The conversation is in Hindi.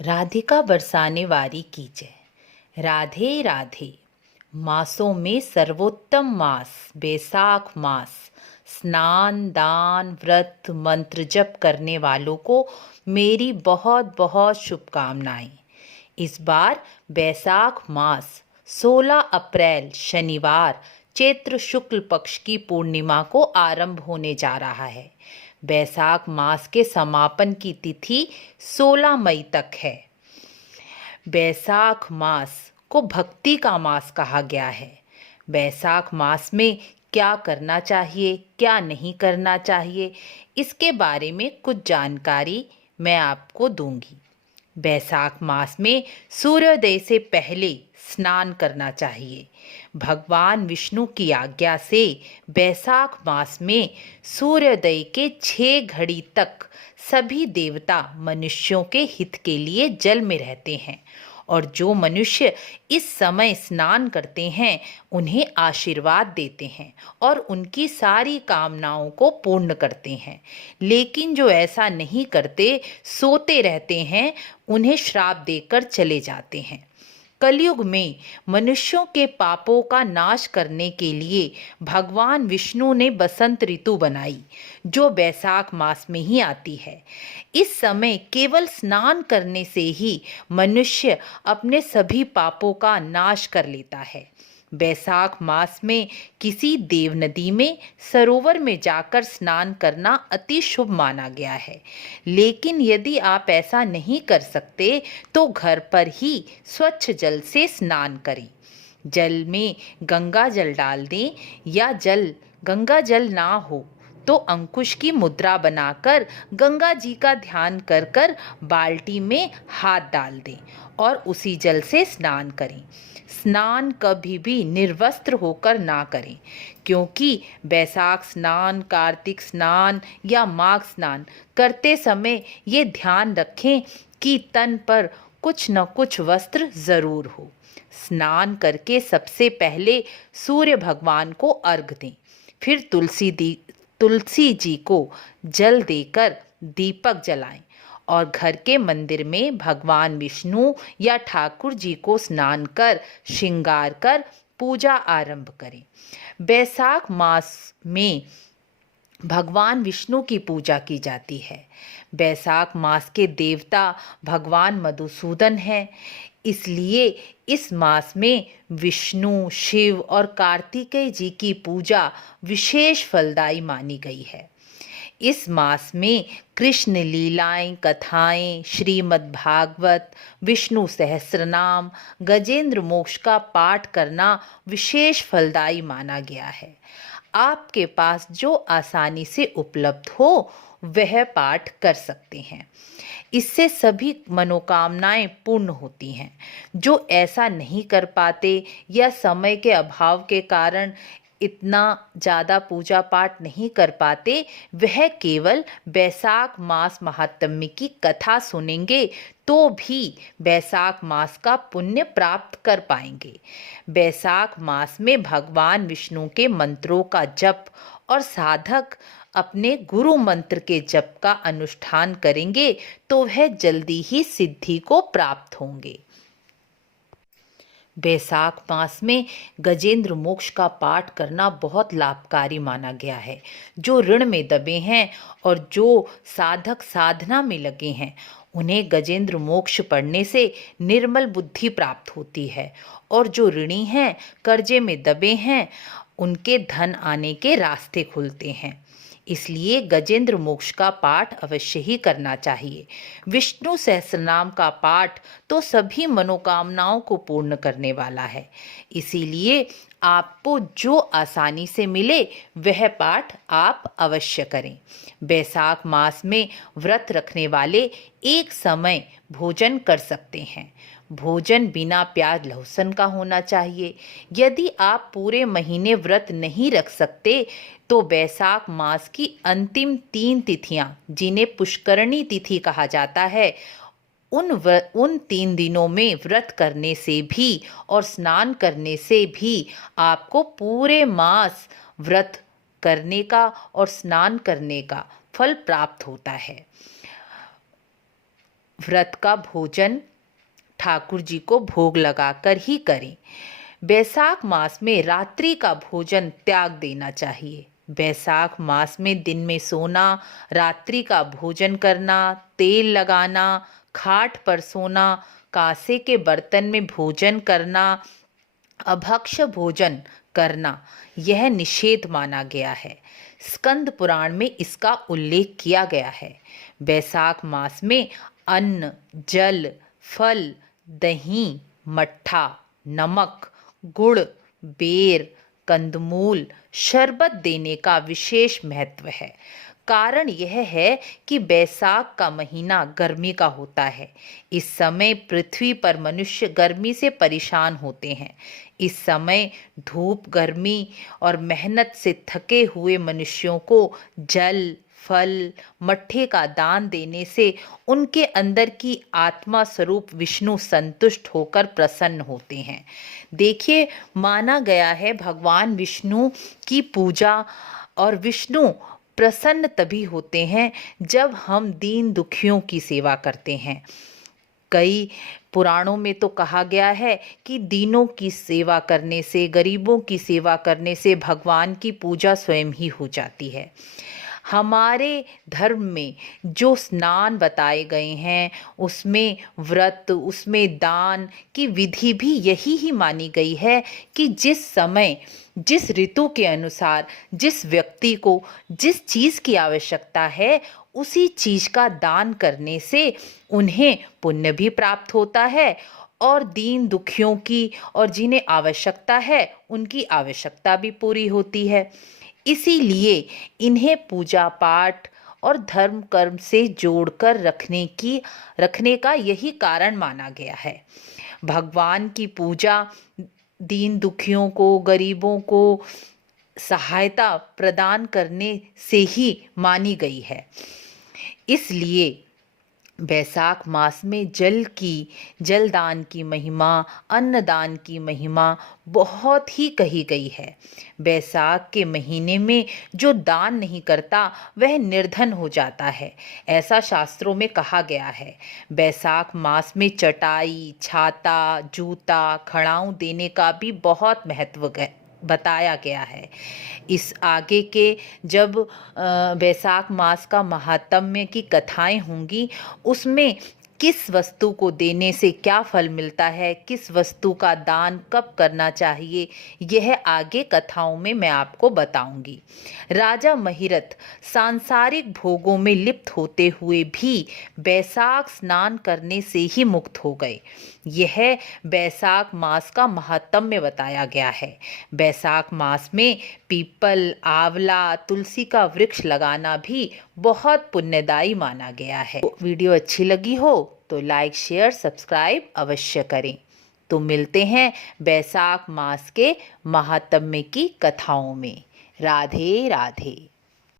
राधिका बरसाने वारी की जय। राधे राधे। मासों में सर्वोत्तम मास बैसाख मास। स्नान दान व्रत मंत्र जप करने वालों को मेरी बहुत बहुत शुभकामनाएं। इस बार बैसाख मास 16 अप्रैल शनिवार चैत्र शुक्ल पक्ष की पूर्णिमा को आरंभ होने जा रहा है। बैसाख मास के समापन की तिथि 16 मई तक है। बैसाख मास को भक्ति का मास कहा गया है। बैसाख मास में क्या करना चाहिए, क्या नहीं करना चाहिए, इसके बारे में कुछ जानकारी मैं आपको दूंगी। बैसाख मास में सूर्योदय से पहले स्नान करना चाहिए। भगवान विष्णु की आज्ञा से बैसाख मास में सूर्योदय के 6 घड़ी तक सभी देवता मनुष्यों के हित के लिए जल में रहते हैं और जो मनुष्य इस समय स्नान करते हैं उन्हें आशीर्वाद देते हैं और उनकी सारी कामनाओं को पूर्ण करते हैं। लेकिन जो ऐसा नहीं करते, सोते रहते हैं, उन्हें श्राप देकर चले जाते हैं। कलयुग में मनुष्यों के पापों का नाश करने के लिए भगवान विष्णु ने बसंत ऋतु बनाई, जो बैसाख मास में ही आती है। इस समय केवल स्नान करने से ही मनुष्य अपने सभी पापों का नाश कर लेता है। बैसाख मास में किसी देव नदी में सरोवर में जाकर स्नान करना अति शुभ माना गया है। लेकिन यदि आप ऐसा नहीं कर सकते तो घर पर ही स्वच्छ जल से स्नान करें। जल में गंगा जल डाल दें या गंगा जल ना हो तो अंकुश की मुद्रा बनाकर गंगा जी का ध्यान कर कर बाल्टी में हाथ डाल दें और उसी जल से स्नान करें। स्नान कभी भी निर्वस्त्र होकर ना करें, क्योंकि बैसाख स्नान, कार्तिक स्नान या माघ स्नान करते समय ये ध्यान रखें कि तन पर कुछ न कुछ वस्त्र जरूर हो। स्नान करके सबसे पहले सूर्य भगवान को अर्घ दें, फिर तुलसी जी को जल देकर दीपक जलाएं और घर के मंदिर में भगवान विष्णु या ठाकुर जी को स्नान कर श्रृंगार कर पूजा आरंभ करें। बैसाख मास में भगवान विष्णु की पूजा की जाती है। बैसाख मास के देवता भगवान मधुसूदन हैं, इसलिए इस मास में विष्णु, शिव और कार्तिकेय जी की पूजा विशेष फलदायी मानी गई है। इस मास में कृष्ण लीलाएं, कथाएं, श्रीमद् भागवत, विष्णु सहस्रनाम, गजेंद्र मोक्ष का पाठ करना विशेष फलदायी माना गया है। आपके पास जो आसानी से उपलब्ध हो वह पाठ कर सकते हैं। इससे सभी मनोकामनाएं पूर्ण होती हैं। जो ऐसा नहीं कर पाते या समय के अभाव के कारण इतना ज़्यादा पूजा पाठ नहीं कर पाते, वह केवल बैसाख मास महात्म्य की कथा सुनेंगे तो भी बैसाख मास का पुण्य प्राप्त कर पाएंगे। बैसाख मास में भगवान विष्णु के मंत्रों का जप और साधक अपने गुरु मंत्र के जप का अनुष्ठान करेंगे तो वह जल्दी ही सिद्धि को प्राप्त होंगे। बैसाख मास में गजेंद्र मोक्ष का पाठ करना बहुत लाभकारी माना गया है। जो ऋण में दबे हैं और जो साधक साधना में लगे हैं, उन्हें गजेंद्र मोक्ष पढ़ने से निर्मल बुद्धि प्राप्त होती है और जो ऋणी हैं, कर्जे में दबे हैं, उनके धन आने के रास्ते खुलते हैं। इसलिए गजेंद्र मोक्ष का पाठ अवश्य ही करना चाहिए। विष्णु सहस्रनाम का पाठ तो सभी मनोकामनाओं को पूर्ण करने वाला है, इसीलिए आपको जो आसानी से मिले वह पाठ आप अवश्य करें। बैसाख मास में व्रत रखने वाले एक समय भोजन कर सकते हैं। भोजन बिना प्याज लहसुन का होना चाहिए। यदि आप पूरे महीने व्रत नहीं रख सकते तो बैसाख मास की अंतिम 3 तिथियां, जिन्हें पुष्करणी तिथि कहा जाता है, उन 3 दिनों में व्रत करने से भी और स्नान करने से भी आपको पूरे मास व्रत करने का और स्नान करने का फल प्राप्त होता है। व्रत का भोजन ठाकुर जी को भोग लगाकर ही करें। बैसाख मास में रात्रि का भोजन त्याग देना चाहिए। बैसाख मास में दिन में सोना, रात्रि का भोजन करना, तेल लगाना, खाट पर सोना, कांसे के बर्तन में भोजन करना, अभक्ष भोजन करना, यह निषेध माना गया है। स्कंद पुराण में इसका उल्लेख किया गया है। बैसाख मास में अन्न, जल, फल, दही, मट्ठा, नमक, गुड़, बेर, कंदमूल, शरबत देने का विशेष महत्व है। कारण यह है कि बैसाख का महीना गर्मी का होता है। इस समय पृथ्वी पर मनुष्य गर्मी से परेशान होते हैं। इस समय धूप, गर्मी और मेहनत से थके हुए मनुष्यों को जल, फल, मट्ठे का दान देने से उनके अंदर की आत्मा स्वरूप विष्णु संतुष्ट होकर प्रसन्न होते हैं। देखिए, माना गया है भगवान विष्णु की पूजा और विष्णु प्रसन्न तभी होते हैं जब हम दीन दुखियों की सेवा करते हैं। कई पुराणों में तो कहा गया है कि दीनों की सेवा करने से, गरीबों की सेवा करने से भगवान की पूजा स्वयं ही हो जाती है। हमारे धर्म में जो स्नान बताए गए हैं उसमें व्रत, उसमें दान की विधि भी यही ही मानी गई है कि जिस समय, जिस ऋतु के अनुसार जिस व्यक्ति को जिस चीज़ की आवश्यकता है उसी चीज़ का दान करने से उन्हें पुण्य भी प्राप्त होता है और दीन दुखियों की और जिन्हें आवश्यकता है उनकी आवश्यकता भी पूरी होती है। इसीलिए इन्हें पूजा पाठ और धर्म कर्म से जोड़कर रखने का यही कारण माना गया है। भगवान की पूजा दीन दुखियों को, गरीबों को सहायता प्रदान करने से ही मानी गई है। इसलिए बैसाख मास में जलदान की महिमा, अन्नदान की महिमा बहुत ही कही गई है। बैसाख के महीने में जो दान नहीं करता वह निर्धन हो जाता है, ऐसा शास्त्रों में कहा गया है। बैसाख मास में चटाई, छाता, जूता, खड़ाऊं देने का भी बहुत महत्व बताया गया है। इस आगे के जब बैसाख मास का महात्म्य की कथाएं होंगी उसमें किस वस्तु को देने से क्या फल मिलता है, किस वस्तु का दान कब करना चाहिए, यह आगे कथाओं में मैं आपको बताऊंगी। राजा महिरथ सांसारिक भोगों में लिप्त होते हुए भी बैसाख स्नान करने से ही मुक्त हो गए। यह बैसाख मास का महात्म्य बताया गया है। बैसाख मास में पीपल, आंवला, तुलसी का वृक्ष लगाना भी बहुत पुण्यदायी माना गया है। वीडियो अच्छी लगी हो तो लाइक, शेयर, सब्सक्राइब अवश्य करें। तो मिलते हैं बैसाख मास के महात्म्य की कथाओं में। राधे राधे।